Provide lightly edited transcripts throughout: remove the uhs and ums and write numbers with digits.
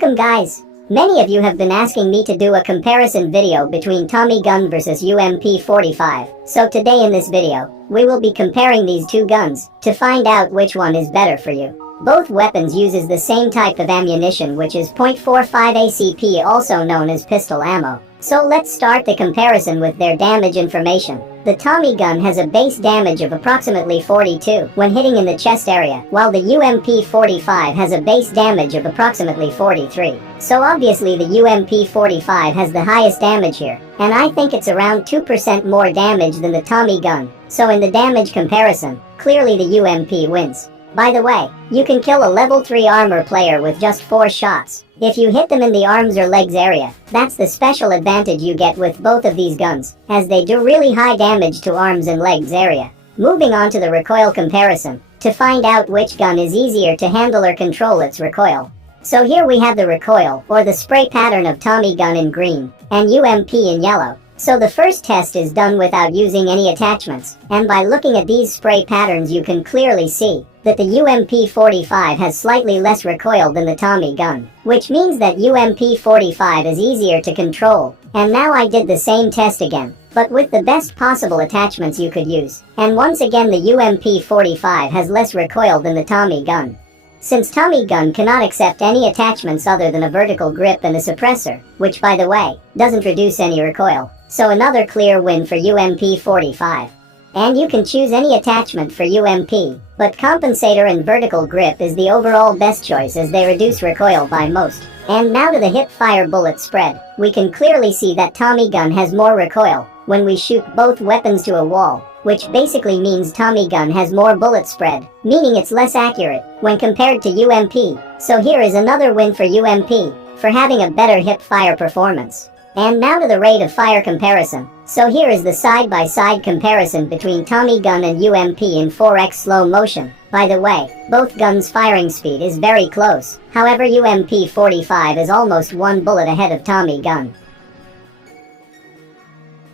Welcome guys! Many of you have been asking me to do a comparison video between Tommy gun versus UMP45. So today in this video, we will be comparing these two guns to find out which one is better for you. Both weapons uses the same type of ammunition, which is .45 ACP, also known as pistol ammo. So let's start the comparison with their damage information. The Tommy gun has a base damage of approximately 42 when hitting in the chest area, while the UMP45 has a base damage of approximately 43. So obviously the UMP45 has the highest damage here, and I think it's around 2% more damage than the Tommy gun. So in the damage comparison, clearly the UMP wins. By the way, you can kill a level 3 armor player with just 4 shots. If you hit them in the arms or legs area, that's the special advantage you get with both of these guns, as they do really high damage to arms and legs area. Moving on to the recoil comparison, to find out which gun is easier to handle or control its recoil. So here we have the recoil, or the spray pattern of Tommy gun in green, and UMP in yellow. So the first test is done without using any attachments, and by looking at these spray patterns you can clearly see that the UMP45 has slightly less recoil than the Tommy gun, which means that UMP45 is easier to control. And now I did the same test again, but with the best possible attachments you could use, and once again the UMP45 has less recoil than the Tommy gun. Since Tommy gun cannot accept any attachments other than a vertical grip and a suppressor, which by the way, doesn't reduce any recoil, so another clear win for UMP45. And you can choose any attachment for UMP, but compensator and vertical grip is the overall best choice as they reduce recoil by most. And now to the hip-fire bullet spread, we can clearly see that Tommy gun has more recoil when we shoot both weapons to a wall, which basically means Tommy gun has more bullet spread, meaning it's less accurate when compared to UMP. So here is another win for UMP, for having a better hip-fire performance. And now to the rate of fire comparison. So here is the side-by-side comparison between Tommy gun and UMP in 4x slow motion. By the way, both guns' firing speed is very close. However, UMP45 is almost one bullet ahead of Tommy gun.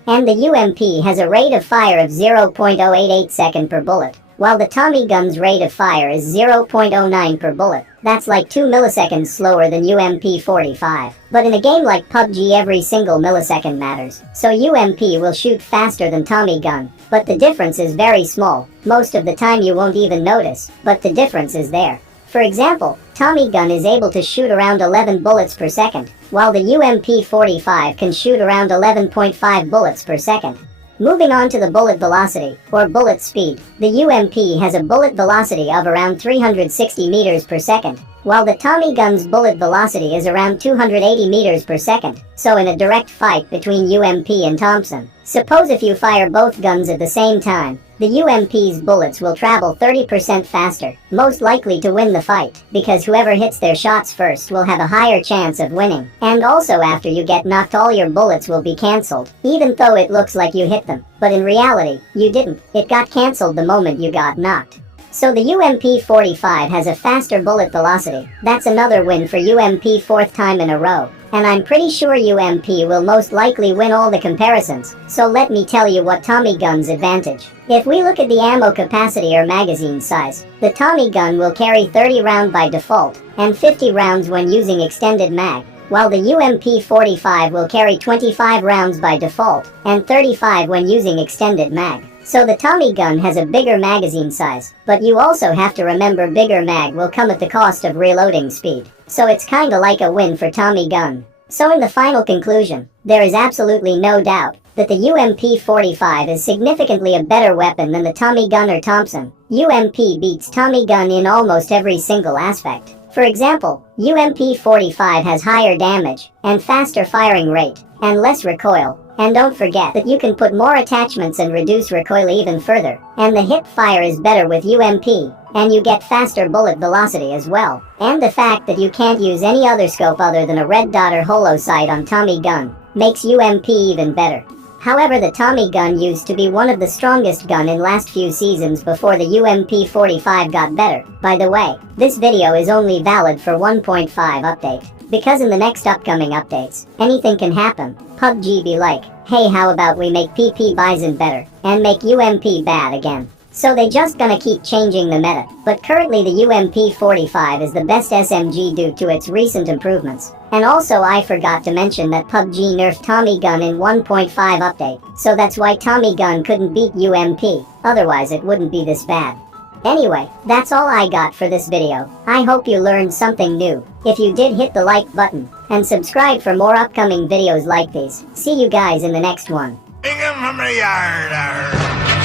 And the UMP has a rate of fire of 0.088 second per bullet, while the Tommy gun's rate of fire is 0.09 per bullet. That's like 2 milliseconds slower than UMP45. But in a game like PUBG every single millisecond matters, so UMP will shoot faster than Tommy gun, but the difference is very small. Most of the time you won't even notice, but the difference is there. For example, Tommy gun is able to shoot around 11 bullets per second, while the UMP45 can shoot around 11.5 bullets per second. Moving on to the bullet velocity, or bullet speed, the UMP has a bullet velocity of around 360 meters per second, while the Tommy gun's bullet velocity is around 280 meters per second. So in a direct fight between UMP and Thompson, suppose if you fire both guns at the same time, the UMP's bullets will travel 30% faster, most likely to win the fight, because whoever hits their shots first will have a higher chance of winning. And also after you get knocked all your bullets will be cancelled, even though it looks like you hit them, but in reality, you didn't. It got cancelled the moment you got knocked. So the UMP45 has a faster bullet velocity. That's another win for UMP, fourth time in a row. And I'm pretty sure UMP will most likely win all the comparisons, so let me tell you what Tommy gun's advantage. If we look at the ammo capacity or magazine size, the Tommy gun will carry 30 rounds by default, and 50 rounds when using extended mag, while the UMP45 will carry 25 rounds by default, and 35 when using extended mag. So the Tommy gun has a bigger magazine size, but you also have to remember bigger mag will come at the cost of reloading speed. So it's kinda like a win for Tommy gun. So in the final conclusion, there is absolutely no doubt that the UMP45 is significantly a better weapon than the Tommy gun or Thompson. UMP beats Tommy gun in almost every single aspect. For example, UMP45 has higher damage, and faster firing rate, and less recoil. And don't forget that you can put more attachments and reduce recoil even further. And the hip fire is better with UMP, and you get faster bullet velocity as well. And the fact that you can't use any other scope other than a red dot or holo sight on Tommy gun makes UMP even better. However, the Tommy gun used to be one of the strongest gun in last few seasons before the UMP45 got better. By the way, this video is only valid for 1.5 update, because in the next upcoming updates, anything can happen. PUBG be like, hey, how about we make PP Bison better, and make UMP bad again. So they just gonna keep changing the meta. But currently the UMP45 is the best SMG due to its recent improvements. And also I forgot to mention that PUBG nerfed Tommy gun in 1.5 update. So that's why Tommy gun couldn't beat UMP, otherwise it wouldn't be this bad. Anyway, that's all I got for this video. I hope you learned something new. If you did, hit the like button and subscribe for more upcoming videos like these. See you guys in the next one. Bring 'em from the yard.